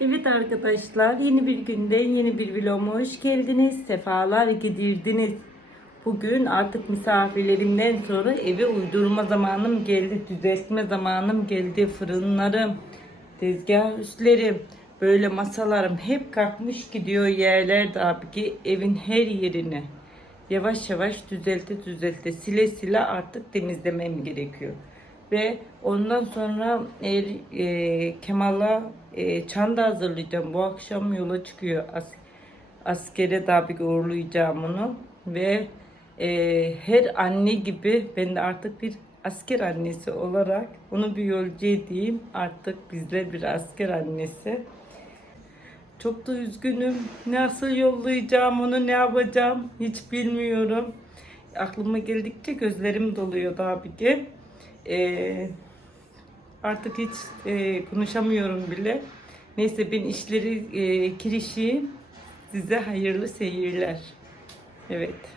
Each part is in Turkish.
Evet arkadaşlar yeni bir günde yeni bir vloguma hoş geldiniz. Sefalar getirdiniz. Bugün artık misafirlerimden sonra evi uydurma zamanım geldi. Düzeltme zamanım geldi. Fırınlarım, tezgah üstlerim, böyle masalarım hep kalkmış gidiyor yerlerde abi ki evin her yerini. Yavaş yavaş düzelte düzelte sile sile artık temizlemem gerekiyor. Ve ondan sonra eğer e, Kemal'a e, çanta hazırlayacağım. Bu akşam yola çıkıyor. As, askere tabi uğurlayacağım onu. Ve e, her anne gibi ben de artık bir asker annesi olarak onu bir yolcu edeyim. Artık bizde bir asker annesi. Çok da üzgünüm. Nasıl yollayacağım onu, ne yapacağım hiç bilmiyorum. Aklıma geldikçe gözlerim doluyor tabii ki. Ee, artık hiç e, konuşamıyorum bile. Neyse ben işleri e, kirişeyim. Size hayırlı seyirler. Evet.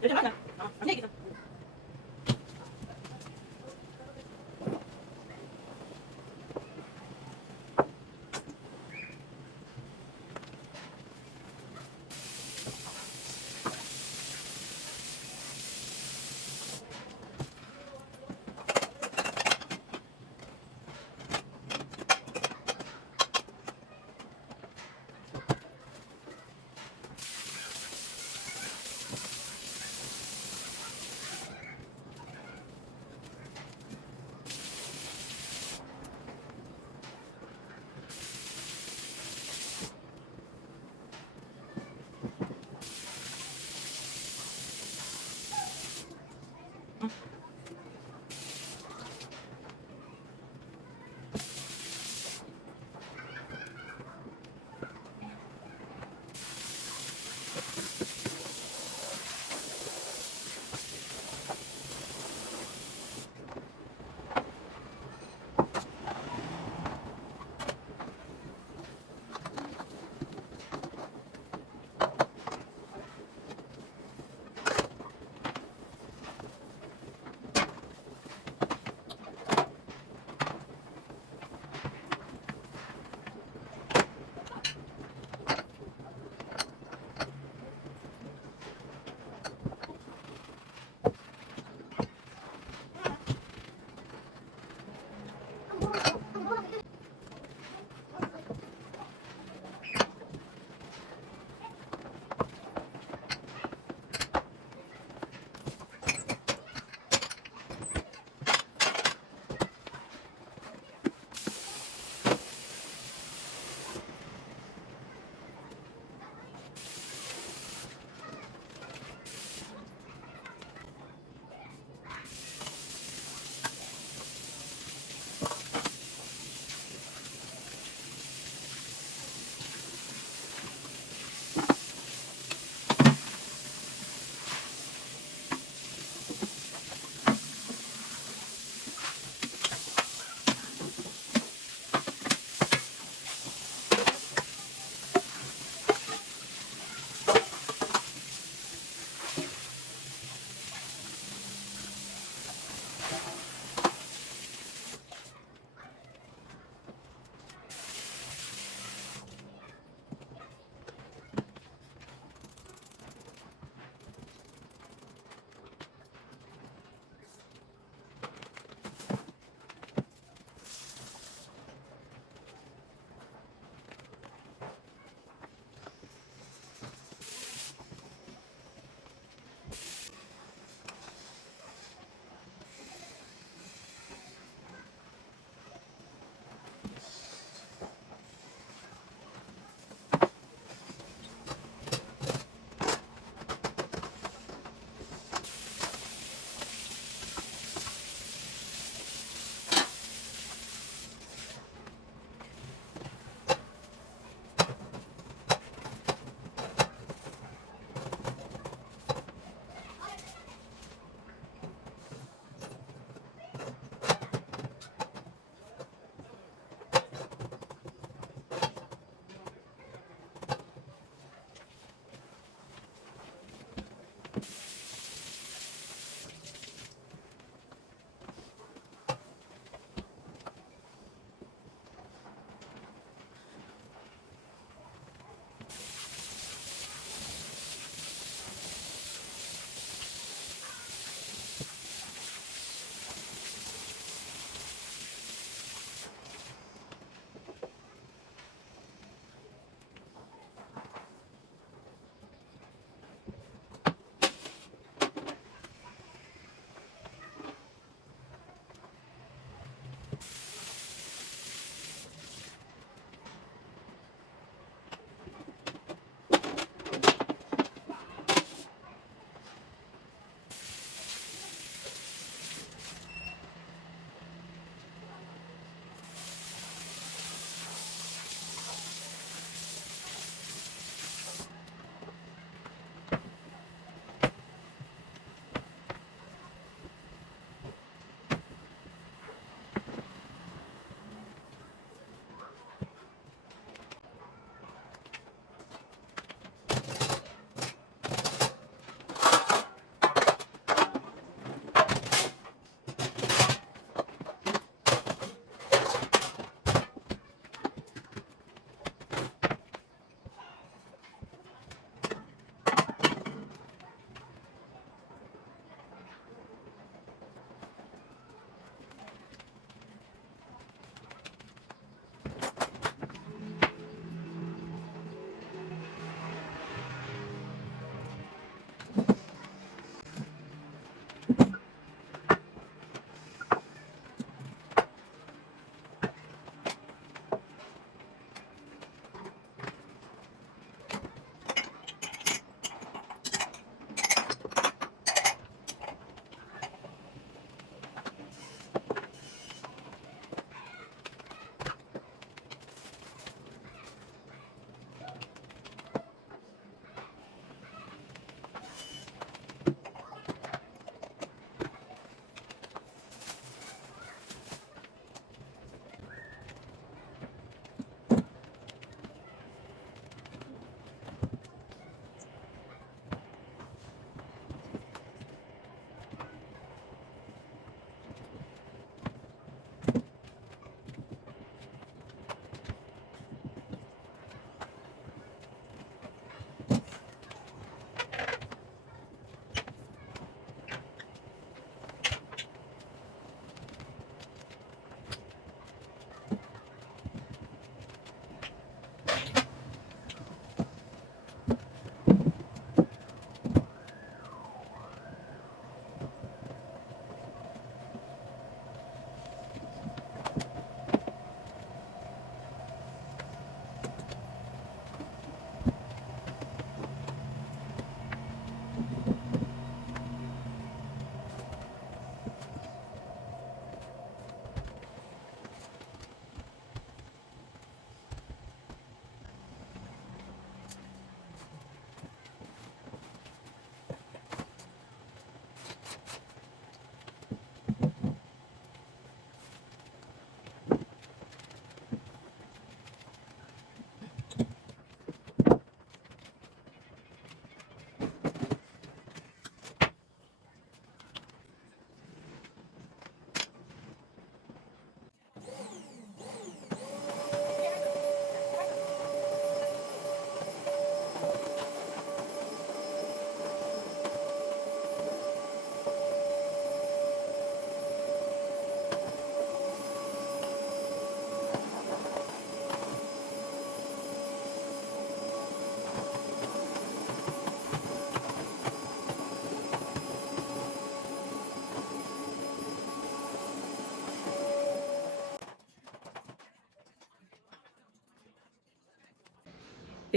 Dito na lang.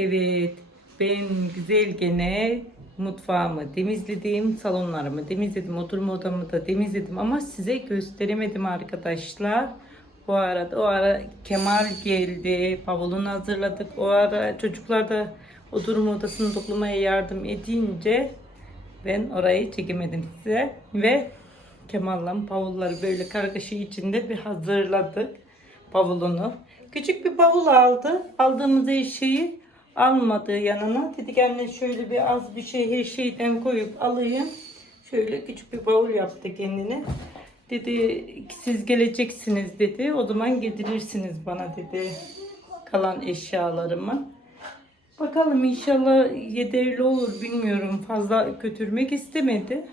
Evet, ben güzel gene mutfağımı temizledim, salonlarımı temizledim, oturma odamı da temizledim ama size gösteremedim arkadaşlar. Bu arada o ara Kemal geldi, bavulunu hazırladık. O ara çocuklar da oturma odasını toplamaya yardım edince ben orayı çekemedim size ve Kemal'la bavulları böyle kargaşa içinde bir hazırladık bavulunu. Küçük bir bavul aldı. Aldığımız eşeği almadı yanına. Dedik anne şöyle bir az bir şey her şeyden koyup alayım. Şöyle küçük bir bavul yaptı kendine. Dedi siz geleceksiniz dedi. O zaman getirirsiniz bana dedi kalan eşyalarımı. Bakalım inşallah yeterli olur bilmiyorum. Fazla götürmek istemedi.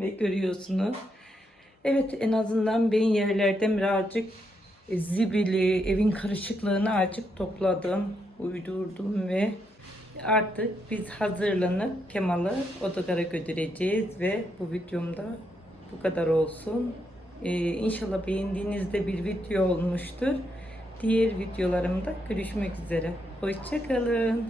Ve görüyorsunuz. Evet en azından ben yerlerden birazcık zibili, evin karışıklığını açıp topladım, uydurdum ve artık biz hazırlanıp Kemal'ı otogara götüreceğiz ve bu videomda bu kadar olsun. Ee, inşallah beğendiğinizde bir video olmuştur. Diğer videolarımda görüşmek üzere. Hoşçakalın.